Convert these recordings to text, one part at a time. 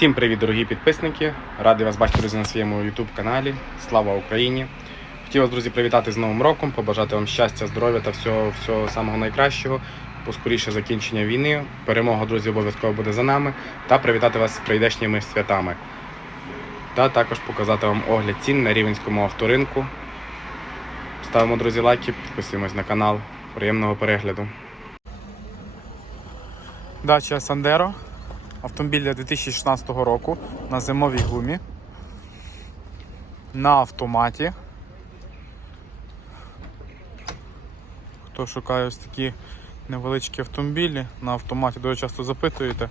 Всім привіт, дорогі підписники! Радий вас бачити на своєму YouTube каналі. Слава Україні! Хотів вас, друзі, привітати з Новим роком, побажати вам щастя, здоров'я та всього, всього самого найкращого, поскоріше закінчення війни. Перемога, друзі, обов'язково буде за нами. Та привітати вас з прийдешніми святами. Та також показати вам огляд цін на рівенському авторинку. Ставимо, друзі, лайки, підписуємось на канал. Приємного перегляду. Дача Сандеро. Автомобіль 2016 року на зимовій гумі. На автоматі. Хто шукає ось такі невеличкі автомобілі, на автоматі дуже часто запитуєте.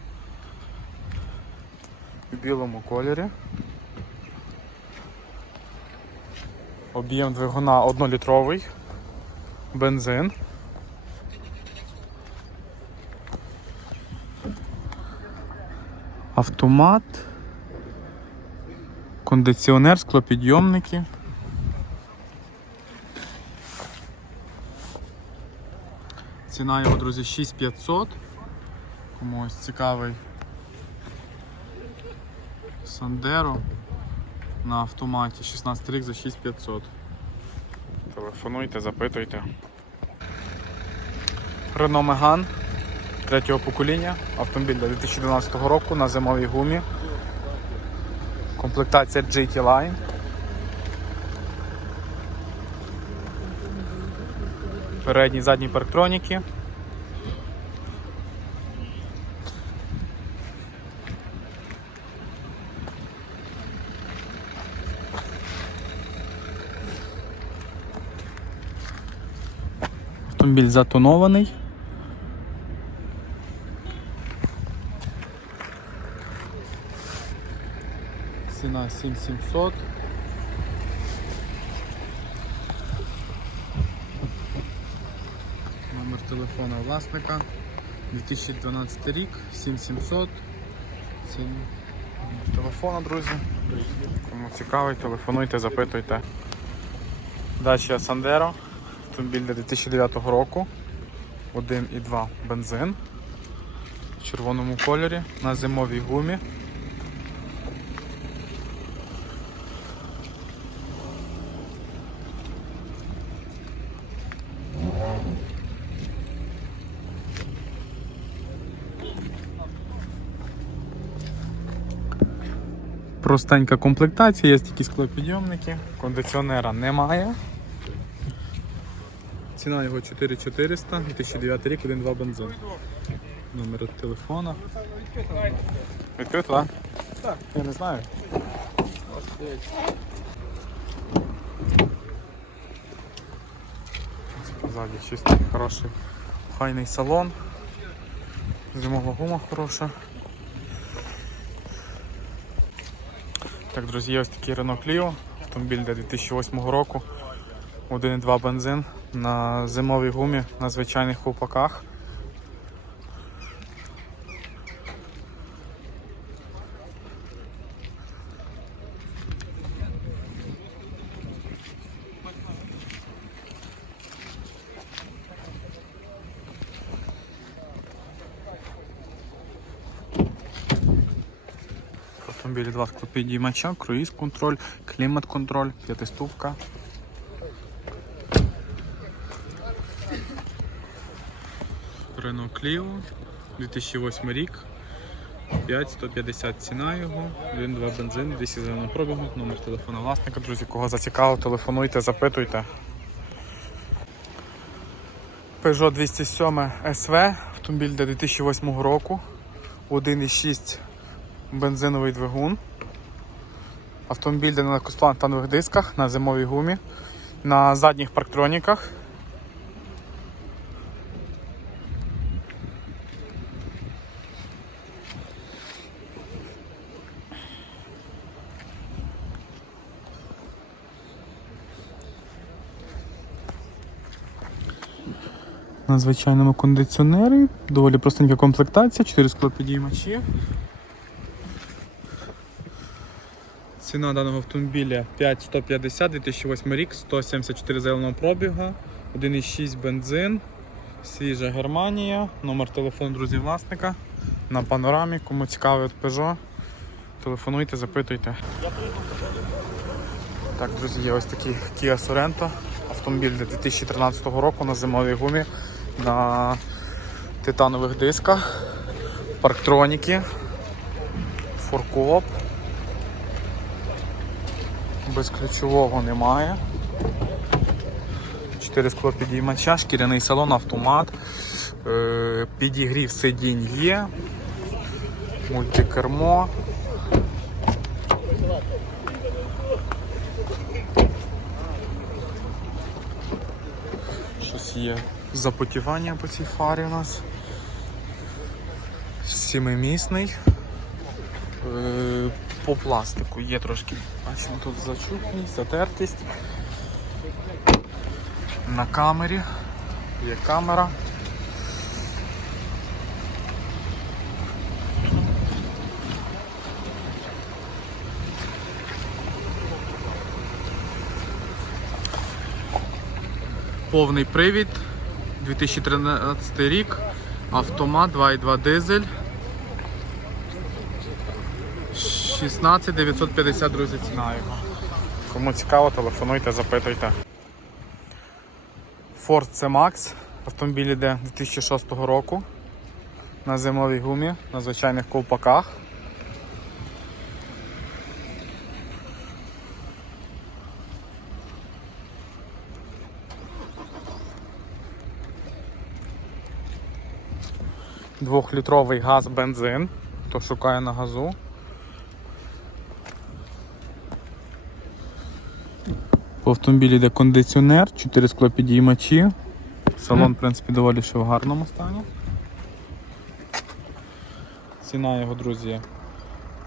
В білому кольорі. Об'єм двигуна 1-літровий, бензин. Автомат, кондиціонер, склопідйомники. Ціна його, друзі, 6500. Комусь цікавий Сандеро на автоматі 16 рік за 6500. Телефонуйте, запитуйте. Renault Megane третього покоління, автомобіль для 2012 року на зимовій гумі. Комплектація GT Line. Передні задні парктроніки. Автомобіль затонований. Ціна 7700. Номер телефона власника. 2012 рік, 7700. Ціна номер телефона, друзі. Кому цікавий, телефонуйте, запитуйте. Дача Сандеро. Автомобіль для 2009 року. 1,2 бензин. В червоному кольорі на зимовій гумі. Простенька комплектація, є такі склопідйомники, кондиціонера немає. Ціна його 4400, 2009 рік, 1.2 бензин. Номер телефона. Відкрито, так? Так. Я не знаю. Ззаді чистий, хороший, хайний салон. Зимова гума хороша. Так, друзі, ось такий Renault Clio, автомобіль для 2008 року. 1,2 бензин на зимовій гумі на звичайних ковпаках. Автомобілі два склопідіймача, круїз контроль, клімат контроль, п'ятиступка. Renault Clio, 2008 рік, 5150 ціна його, 1,2 бензин, 200 зеленого пробігу, номер телефона власника. Друзі, кого зацікавило, телефонуйте, запитуйте. Peugeot 207 SV, автомобіль для 2008 року, 1,6 бензиновий двигун. Автомобіль де на легкосплантанових дисках, на зимовій гумі, на задніх парктроніках. На звичайному кондиціонері, доволі простенька комплектація, 4 склопідіймачі. Ціна даного автомобіля 5150, 2008 рік, 174 зеленого пробігу, 1,6 бензин, свіжа Германія, номер телефону друзі власника на панорамі, кому цікавий от Peugeot. Телефонуйте, запитуйте. Так, друзі, є ось такий Kia Sorento. Автомобіль для 2013 року на зимовій гумі, на титанових дисках, парктроніки, форкоп. Безключового немає. 4 скло підіймача, шкіряний салон, автомат, е, підігрів сидінь є, мультикермо. Щось є запотівання по цій фарі у нас. Сімимісний. По пластику є трошки, бачимо тут зачухність, затертість. На камері. Є камера. Повний привід, 2013 рік, автомат 2.2 дизель. 16 950, друзі, ціна його. Кому цікаво, телефонуйте, запитуйте. Ford C-Max. Автомобіль іде 2006 року. На зимовій гумі, на звичайних ковпаках. Двохлітровий газ бензин. Хто шукає на газу. По автомобілі йде кондиціонер, 4 склопідіймачі. Салон, в принципі, доволі ще в гарному стані. Ціна його, друзі,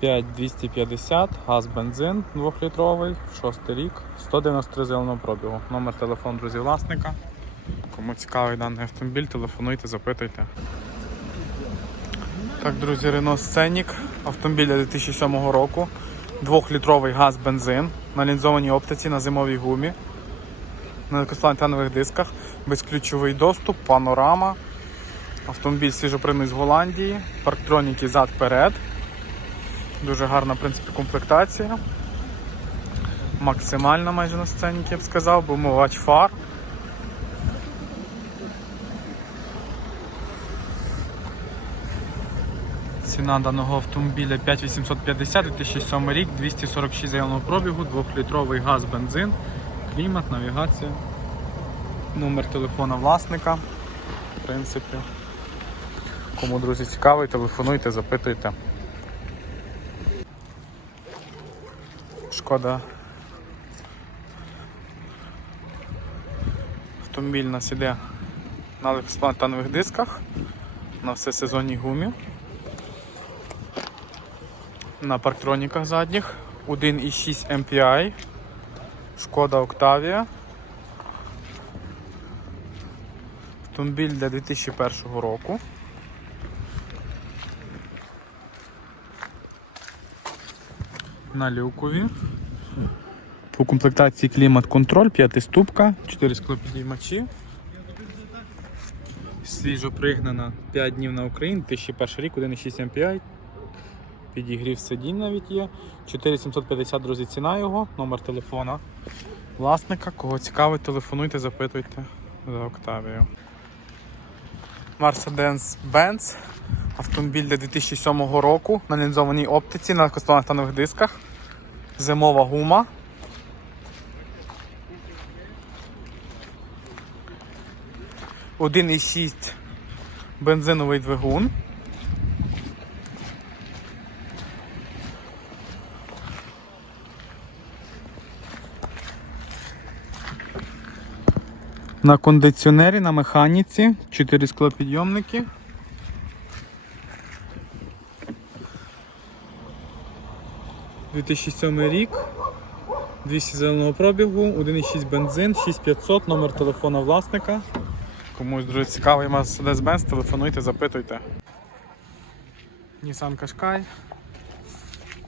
5250, газ бензин 2-літровий, 6 рік, 193 зеленого пробігу. Номер телефону, друзі, власника. Кому цікавий даний автомобіль, телефонуйте, запитуйте. Так, друзі, Renault Scenic, автомобіль 2007 року. Двохлітровий газ бензин на лінзованій оптиці на зимовій гумі. На титанових дисках, безключовий доступ, панорама. Автомобіль свіжопринний з Голландії, парктроніки зад-перед. Дуже гарна в принципі, комплектація. Максимальна майже на сцені, я б сказав, бо мовач фар. Ціна даного автомобіля 5850, 2007 рік, 246 заявленого пробігу, 2-літровий газ, бензин, клімат, навігація, номер телефона власника. В принципі, кому друзі цікавий, телефонуйте, запитуйте. Шкода. Автомобіль у нас іде на експлуатанових дисках, на всесезонній гумі на парктроніках задніх, 1,6 MPI, Шкода Octavia. Автомобіль для 2001 року. На люкові. По комплектації клімат-контроль, 5 ступка, 4 склопідіймачі. Свіжо пригнана 5 днів на Україну, 2001 рік, 1,6 MPI, підігрів сидінь навіть є. 4750, друзі, ціна його, номер телефона власника. Кого цікавить, телефонуйте, запитуйте за Октавію. Mercedes-Benz. Автомобіль для 2007 року на лінзованій оптиці на костонах дисках. Зимова гума. Один і шість бензиновий двигун. На кондиціонері, на механіці, 4 склопідйомники. «2007 рік, 200 зеленого пробігу, 1,6 бензин, 6500, номер телефона власника. Комусь дуже цікавий Mercedes-Benz, телефонуйте, запитуйте. Nissan Qashqai.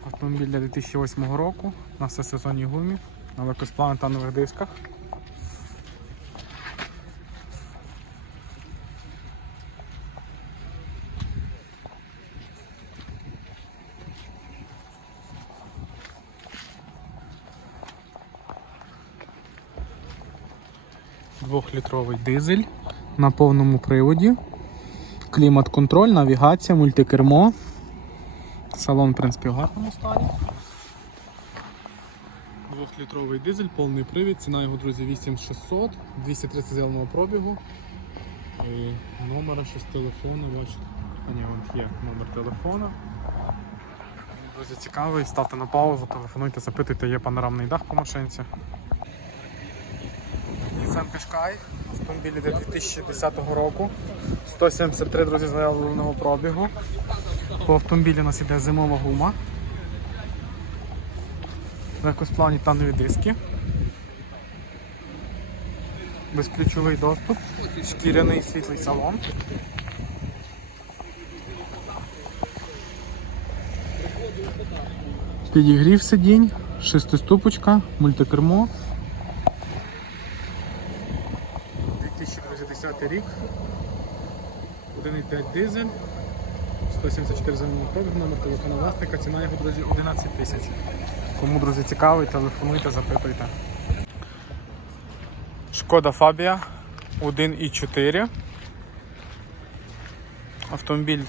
Автомобіль для 2008 року на всесезонній гумі, на легкосплавних дисках. Двохлітровий дизель на повному приводі. Клімат-контроль, навігація, мультикермо. Салон, в принципі, в гарному стані. Двохлітровий дизель, повний привід, ціна його, друзі, 8600, 230 зеленого пробігу. І номера з телефону, бачите. А ні, вон є номер телефона. Друзі, цікавий, ставте на паузу, телефонуйте, запитуйте, є панорамний дах по машинці. Nissan Qashqai, автомобіль іде 2010 року. 173, друзі, заявленого пробігу. По автомобілі у нас іде зимова гума. Легкосплавні танові диски. Безключовий доступ, шкіряний світлий салон. Підігрів сидінь, шестиступочка, мультикермо. 2010 рік. 1,5 дизель. 174 земного пробігу, номер телефона власника, ціна його, друзі, 11 тисяч. Кому, друзі, цікавий, телефонуйте, запитуйте. Шкода Фабія 1,4. Автомобіль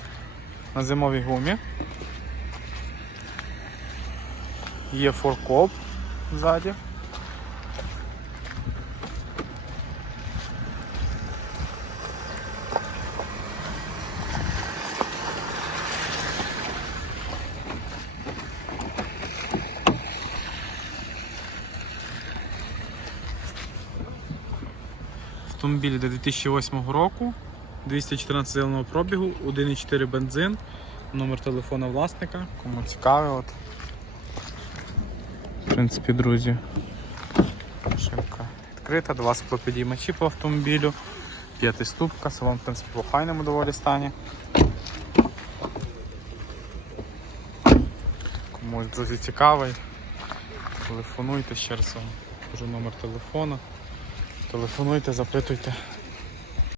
на зимовій гумі. Є форкоп ззаді. Автомобіль до 2008 року, 214 зеленого пробігу, 1,4 бензин, номер телефона власника. Кому цікаво, от. В принципі, друзі, машинка відкрита, два склопідіймачі по автомобілю, п'ятиступка, салон, в принципі, в охайному доволі стані. Комусь, друзі, цікавий, телефонуйте ще раз вам кажу номер телефону. Телефонуйте, запитуйте,